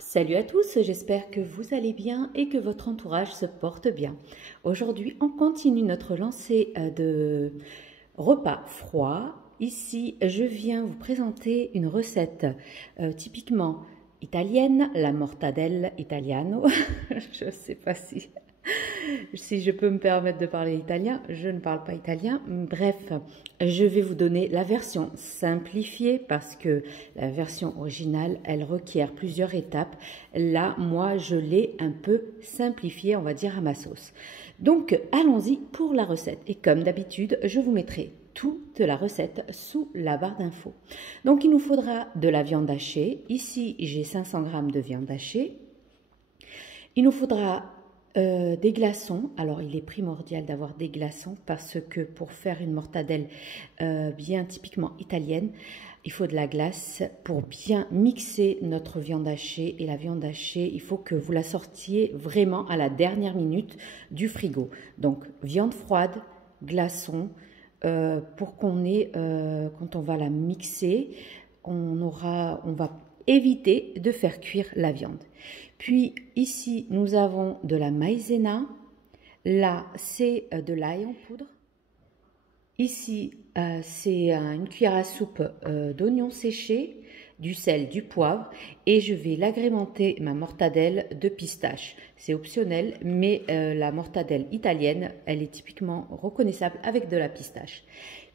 Salut à tous, j'espère que vous allez bien et que votre entourage se porte bien. Aujourd'hui, on continue notre lancée de repas froids. Ici, je viens vous présenter une recette typiquement italienne, la mortadelle italiano. Je ne sais pas si je peux me permettre de parler italien, je ne parle pas italien. Bref, je vais vous donner la version simplifiée parce que la version originale, elle requiert plusieurs étapes. Là, moi, je l'ai un peu simplifiée, on va dire, à ma sauce. Donc, allons-y pour la recette. Et comme d'habitude, je vous mettrai toute la recette sous la barre d'infos. Donc, il nous faudra de la viande hachée. Ici, j'ai 500 g de viande hachée. Il nous faudra des glaçons. Alors, il est primordial d'avoir des glaçons parce que pour faire une mortadelle bien typiquement italienne, il faut de la glace pour bien mixer notre viande hachée. Et la viande hachée, il faut que vous la sortiez vraiment à la dernière minute du frigo. Donc, viande froide, glaçons, pour qu'on ait, quand on va la mixer, on va éviter de faire cuire la viande. Puis ici, nous avons de la maïzena. Là, c'est de l'ail en poudre. Ici, c'est une cuillère à soupe d'oignons séchés, du sel, du poivre. Et je vais l'agrémenter, ma mortadelle, de pistache. C'est optionnel, mais la mortadelle italienne, elle est typiquement reconnaissable avec de la pistache.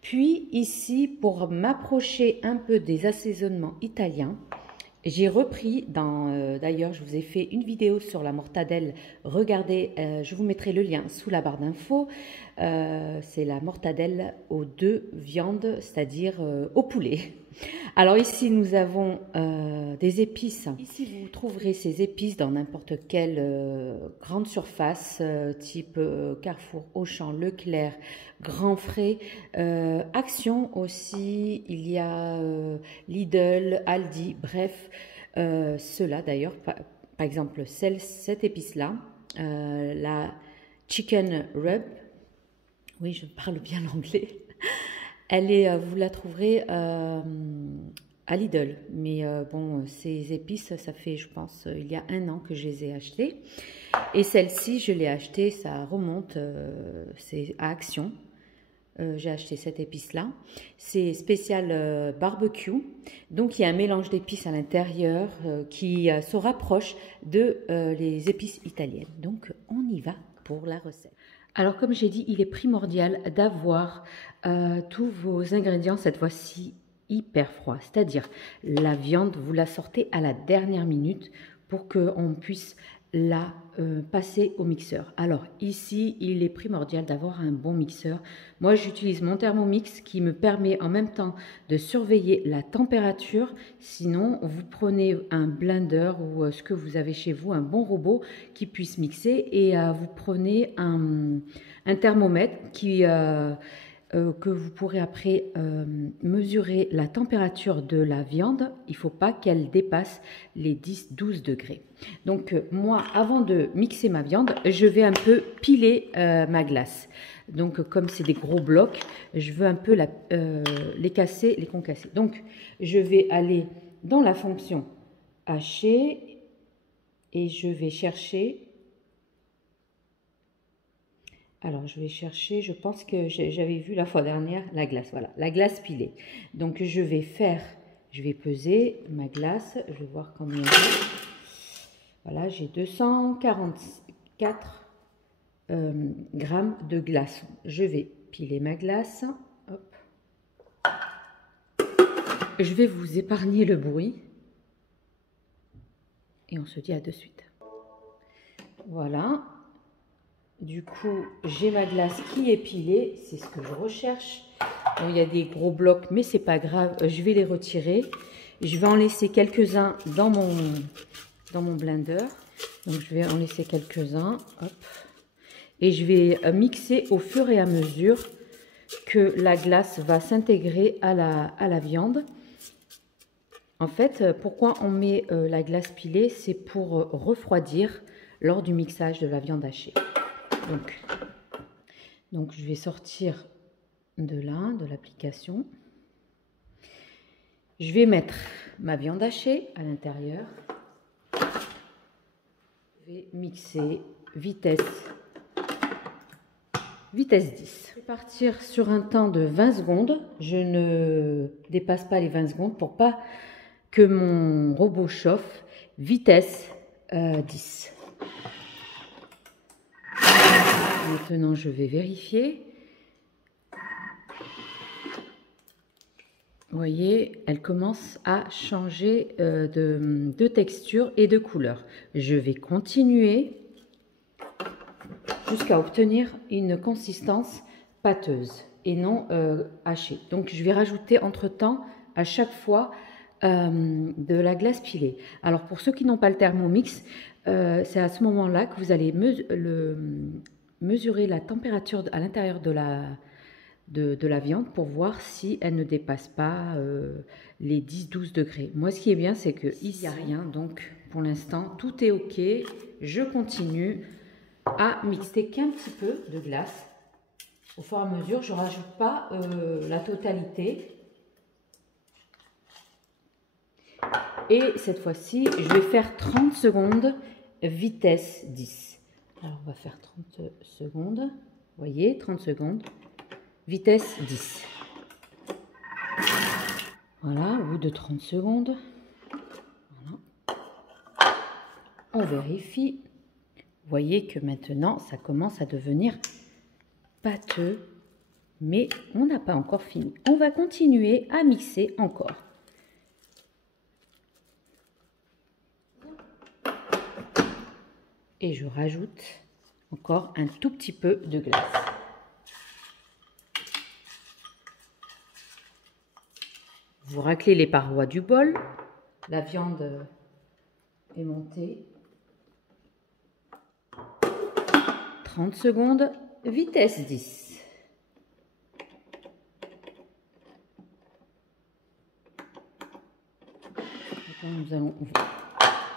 Puis ici, pour m'approcher un peu des assaisonnements italiens, j'ai repris d'ailleurs, je vous ai fait une vidéo sur la mortadelle. Regardez, je vous mettrai le lien sous la barre d'infos. C'est la mortadelle aux 2 viandes, c'est-à-dire au poulet. Alors ici, nous avons des épices. Ici, vous trouverez ces épices dans n'importe quelle grande surface, type Carrefour, Auchan, Leclerc, Grand Frais, Action aussi. Il y a Lidl, Aldi, bref. Ceux-là d'ailleurs, par exemple, cette épice-là, la Chicken Rub. Oui, je parle bien l'anglais. Vous la trouverez à Lidl. Mais bon, ces épices, ça fait, je pense, il y a 1 an que je les ai achetées. Et celle-ci, je l'ai achetée, ça remonte, c'est à Action. J'ai acheté cette épice-là. C'est spécial barbecue. Donc, il y a un mélange d'épices à l'intérieur qui se rapproche de les épices italiennes. Donc, on y va pour la recette. Alors, comme j'ai dit, il est primordial d'avoir tous vos ingrédients, cette fois-ci, hyper froids. C'est-à-dire, la viande, vous la sortez à la dernière minute pour qu'on puisse la passer au mixeur. Alors, ici, il est primordial d'avoir un bon mixeur. Moi, j'utilise mon Thermomix qui me permet en même temps de surveiller la température. Sinon, vous prenez un blender ou ce que vous avez chez vous, un bon robot qui puisse mixer et vous prenez un thermomètre que vous pourrez après mesurer la température de la viande. Il ne faut pas qu'elle dépasse les 10-12 degrés. Donc moi, avant de mixer ma viande, je vais un peu piler ma glace. Donc comme c'est des gros blocs, je veux un peu les casser, les concasser. Donc je vais aller dans la fonction hacher et je vais chercher. Alors, je vais chercher, je pense que j'avais vu la fois dernière la glace. Voilà, la glace pilée. Donc, je vais peser ma glace. Je vais voir combien j'ai. Voilà, j'ai 244 grammes de glaçons. Je vais piler ma glace. Hop. Je vais vous épargner le bruit. Et on se dit à de suite. Voilà. Du coup, j'ai ma glace qui est pilée, c'est ce que je recherche. Bon, il y a des gros blocs, mais c'est pas grave, je vais les retirer. Je vais en laisser quelques-uns dans mon blender. Donc, je vais en laisser quelques-uns. Et je vais mixer au fur et à mesure que la glace va s'intégrer à la viande. En fait, pourquoi on met la glace pilée? C'est pour refroidir lors du mixage de la viande hachée. Donc, je vais sortir de l'application. Je vais mettre ma viande hachée à l'intérieur. Je vais mixer vitesse 10. Je vais partir sur un temps de 20 secondes. Je ne dépasse pas les 20 secondes pour pas que mon robot chauffe. Vitesse 10. Maintenant, je vais vérifier. Vous voyez, elle commence à changer de texture et de couleur. Je vais continuer jusqu'à obtenir une consistance pâteuse et non hachée. Donc, je vais rajouter entre-temps à chaque fois de la glace pilée. Alors, pour ceux qui n'ont pas le Thermomix, c'est à ce moment-là que vous allez mesurer la température à l'intérieur de la viande pour voir si elle ne dépasse pas les 10-12 degrés. Moi, ce qui est bien, c'est que ici, il n'y a rien. Donc, pour l'instant, tout est OK. Je continue à mixer qu'un petit peu de glace. Au fur et à mesure, je ne rajoute pas la totalité. Et cette fois-ci, je vais faire 30 secondes, vitesse 10. Alors, on va faire 30 secondes. Vous voyez, 30 secondes. Vitesse 10. Voilà, au bout de 30 secondes, voilà. On vérifie. Vous voyez que maintenant, ça commence à devenir pâteux, mais on n'a pas encore fini. On va continuer à mixer encore. Et je rajoute encore un tout petit peu de glace. Vous raclez les parois du bol. La viande est montée. 30 secondes, vitesse 10. Maintenant, nous allons ouvrir.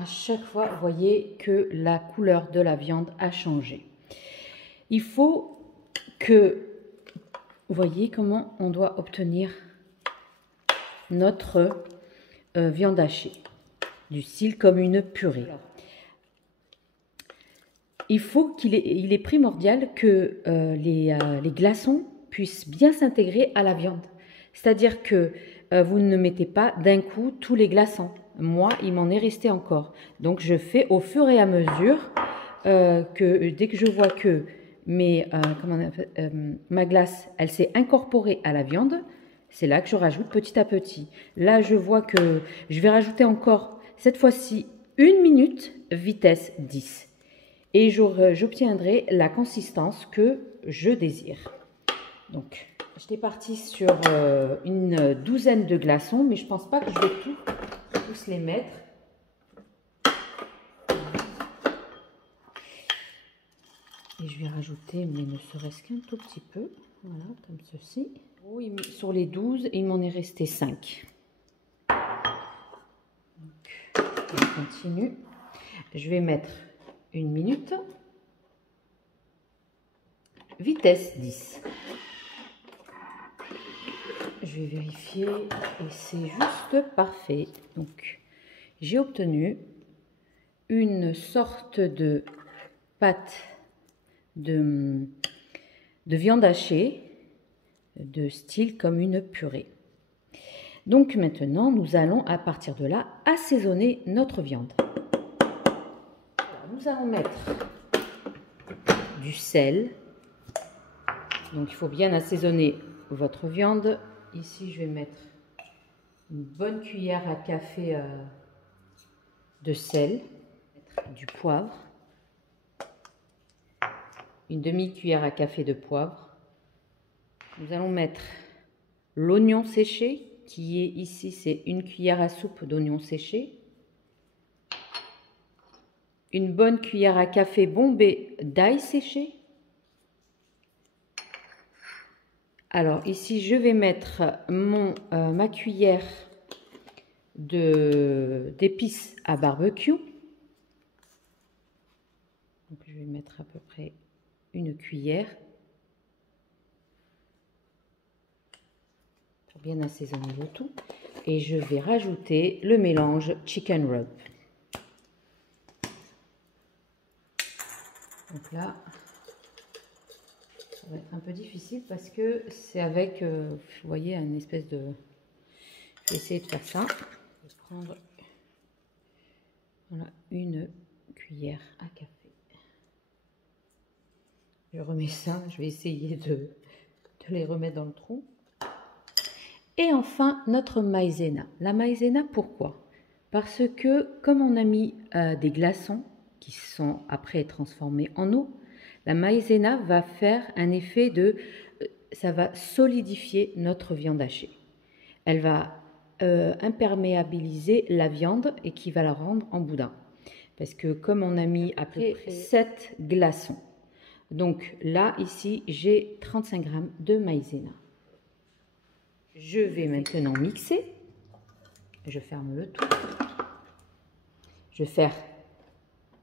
À chaque fois, vous voyez que la couleur de la viande a changé. Il faut que vous voyez comment on doit obtenir notre viande hachée, du style comme une purée. Il faut il est primordial que les glaçons puissent bien s'intégrer à la viande. C'est-à-dire que vous ne mettez pas d'un coup tous les glaçons. Moi, il m'en est resté encore. Donc, je fais au fur et à mesure que dès que je vois que ma glace, elle s'est incorporée à la viande, c'est là que je rajoute petit à petit. Là, je vois que je vais rajouter encore, cette fois-ci, 1 minute, vitesse 10. Et j'obtiendrai la consistance que je désire. Donc, j'étais partie sur une douzaine de glaçons, mais je ne pense pas que je vais tous les mettre. Et je vais rajouter, mais ne serait-ce qu'un tout petit peu, voilà, comme ceci. Sur les 12, il m'en est resté 5. Donc, je continue. Je vais mettre 1 minute. Vitesse 10. Je vais vérifier et c'est juste parfait. Donc, j'ai obtenu une sorte de pâte de viande hachée de style comme une purée. Donc maintenant, nous allons à partir de là assaisonner notre viande. Alors, nous allons mettre du sel. Donc il faut bien assaisonner votre viande. Ici, je vais mettre une bonne cuillère à café de sel, du poivre, une demi-cuillère à café de poivre. Nous allons mettre l'oignon séché, qui est ici, c'est 1 cuillère à soupe d'oignon séché. Une bonne cuillère à café bombée d'ail séché. Alors ici, je vais mettre ma cuillère d'épices à barbecue. Donc, je vais mettre à peu près 1 cuillère. Pour bien assaisonner le tout. Et je vais rajouter le mélange Chicken Rub. Donc là, ça va être un peu difficile parce que c'est avec, vous voyez, une espèce de... Je vais essayer de faire ça. Je vais prendre voilà, une cuillère à café. Je remets ça, je vais essayer de les remettre dans le trou. Et enfin, notre maïzena. La maïzena, pourquoi? Parce que comme on a mis des glaçons qui sont après transformés en eau, la maïzena va faire un effet de... ça va solidifier notre viande hachée. Elle va imperméabiliser la viande et qui va la rendre en boudin. Parce que comme on a mis à peu près 7 glaçons, donc là, ici, j'ai 35 g de maïzena. Je vais maintenant mixer. Je ferme le tout. Je vais faire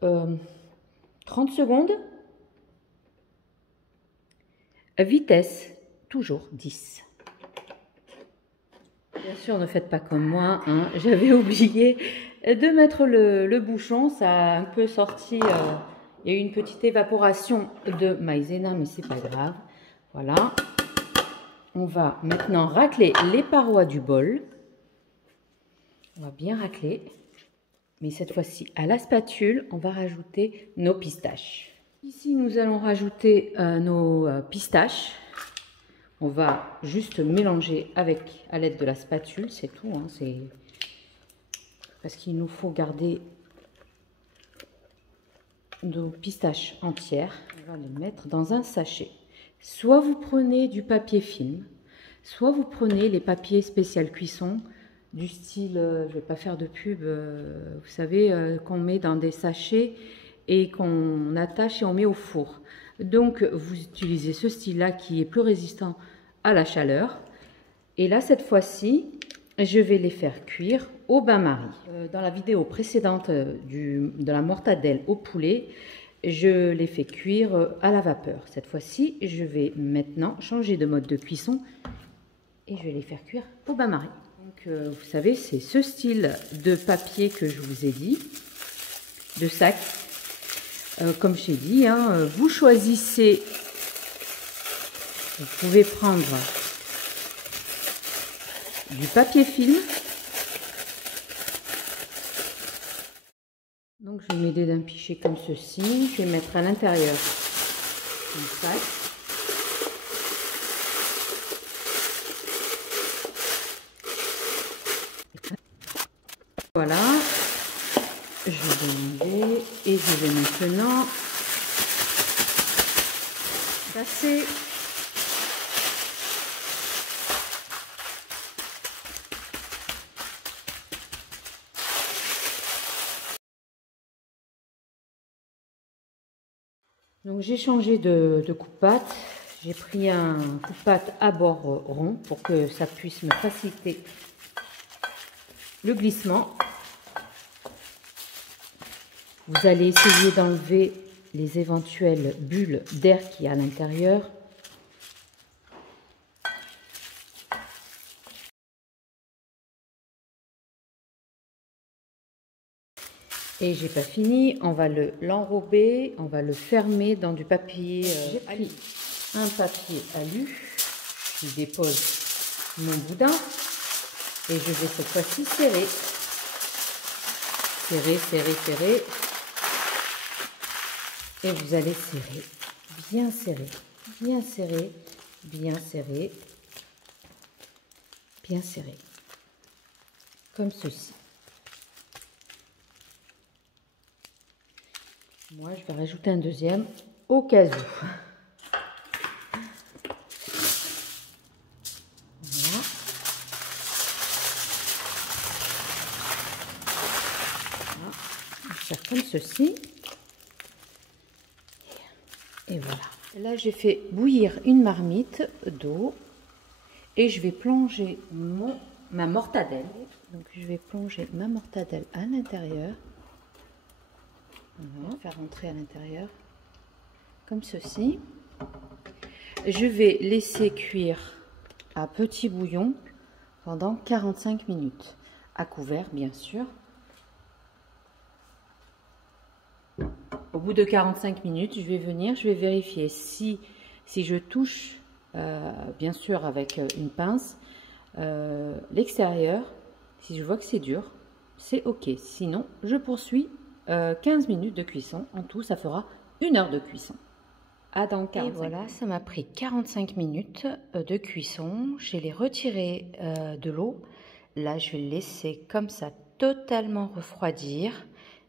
30 secondes. Vitesse, toujours 10. Bien sûr, ne faites pas comme moi. Hein. J'avais oublié de mettre le bouchon. Ça a un peu sorti... il y a eu une petite évaporation de maïzena, mais c'est pas grave. Voilà. On va maintenant racler les parois du bol. On va bien racler. Mais cette fois-ci, à la spatule, on va rajouter nos pistaches. Ici, nous allons rajouter nos pistaches. On va juste mélanger à l'aide de la spatule, c'est tout. Hein, parce qu'il nous faut garder nos pistaches entières. On va les mettre dans un sachet. Soit vous prenez du papier film, soit vous prenez les papiers spécial cuisson, du style, je ne vais pas faire de pub, vous savez, qu'on met dans des sachets et qu'on attache et on met au four. Donc, vous utilisez ce style-là qui est plus résistant à la chaleur. Et là, cette fois-ci, je vais les faire cuire au bain-marie. Dans la vidéo précédente de la mortadelle au poulet, je les fais cuire à la vapeur. Cette fois-ci, je vais maintenant changer de mode de cuisson et je vais les faire cuire au bain-marie. Donc, vous savez, c'est ce style de papier que je vous ai dit, de sac. Comme j'ai dit, hein, vous choisissez, vous pouvez prendre du papier film. Donc je vais m'aider d'un pichet comme ceci. Je vais mettre à l'intérieur du sac. Voilà. Je vais enlever et je vais maintenant passer donc j'ai changé de coupe-pâte. J'ai pris un coupe-pâte à bord rond pour que ça puisse me faciliter le glissement. Vous allez essayer d'enlever les éventuelles bulles d'air qu'il y a à l'intérieur. Et j'ai pas fini, on va l'enrober, on va le fermer dans du papier. J'ai pris un papier alu, je dépose mon boudin et je vais cette fois-ci serrer. Serrer, serrer, serrer. Et vous allez serrer, bien serrer, bien serrer, bien serrer, bien serrer, comme ceci. Moi, je vais rajouter un deuxième au cas où. Voilà. Voilà. Je vais faire comme ceci. Et voilà. Là, j'ai fait bouillir une marmite d'eau et je vais plonger ma mortadelle. Donc, je vais plonger ma mortadelle à l'intérieur. Voilà, faire rentrer à l'intérieur comme ceci. Je vais laisser cuire à petit bouillon pendant 45 minutes, à couvert bien sûr. Au bout de 45 minutes, je vais venir, je vais vérifier si je touche, bien sûr avec une pince, l'extérieur. Si je vois que c'est dur, c'est ok. Sinon, je poursuis 15 minutes de cuisson. En tout, ça fera 1 heure de cuisson. À dans 45 minutes. Et voilà, ça m'a pris 45 minutes de cuisson. Je l'ai retiré de l'eau. Là, je vais le laisser comme ça totalement refroidir.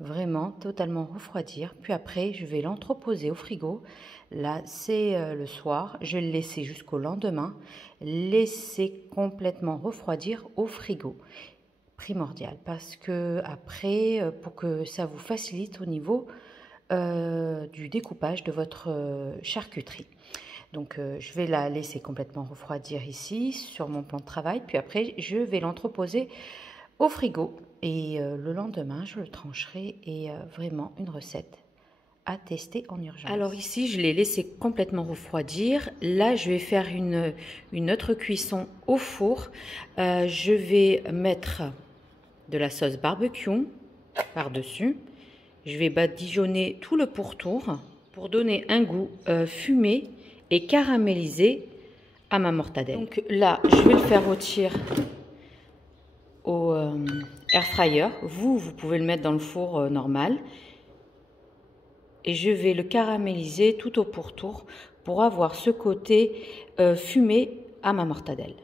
Vraiment totalement refroidir. Puis après, je vais l'entreposer au frigo. Là, c'est le soir. Je vais le laisser jusqu'au lendemain. Laisser complètement refroidir au frigo. Primordial. Parce que après, pour que ça vous facilite au niveau du découpage de votre charcuterie. Donc, je vais la laisser complètement refroidir ici sur mon plan de travail. Puis après, je vais l'entreposer au frigo et le lendemain je le trancherai et vraiment une recette à tester en urgence. Alors ici je l'ai laissé complètement refroidir. Là je vais faire une autre cuisson au four. Je vais mettre de la sauce barbecue par dessus. Je vais badigeonner tout le pourtour pour donner un goût fumé et caramélisé à ma mortadelle. Donc là je vais le faire rôtir au air fryer. Vous pouvez le mettre dans le four normal. Et je vais le caraméliser tout au pourtour pour avoir ce côté fumé à ma mortadelle.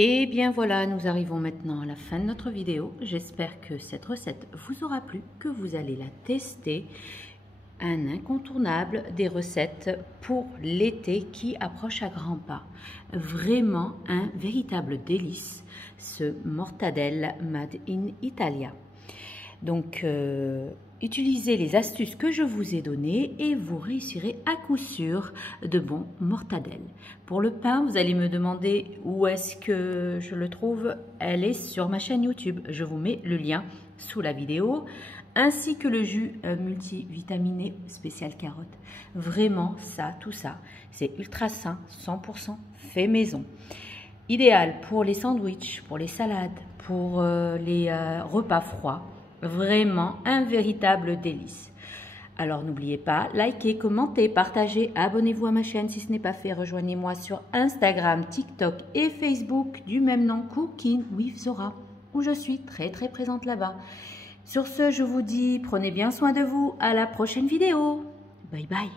Et bien voilà, nous arrivons maintenant à la fin de notre vidéo. J'espère que cette recette vous aura plu, que vous allez la tester. Un incontournable des recettes pour l'été qui approche à grands pas. Vraiment un véritable délice, ce mortadelle made in Italia. Donc, utilisez les astuces que je vous ai données et vous réussirez à coup sûr de bons mortadelles. Pour le pain, vous allez me demander où est-ce que je le trouve. Elle est sur ma chaîne YouTube. Je vous mets le lien sous la vidéo, ainsi que le jus multivitaminé spécial carotte. Vraiment, ça, tout ça, c'est ultra sain, 100% fait maison. Idéal pour les sandwichs, pour les salades, pour les repas froids. Vraiment un véritable délice. Alors n'oubliez pas, likez, commentez, partagez, abonnez-vous à ma chaîne si ce n'est pas fait. Rejoignez-moi sur Instagram, TikTok et Facebook du même nom, Cooking with Zora, où je suis très présente là-bas. Sur ce, je vous dis, prenez bien soin de vous. À la prochaine vidéo. Bye bye.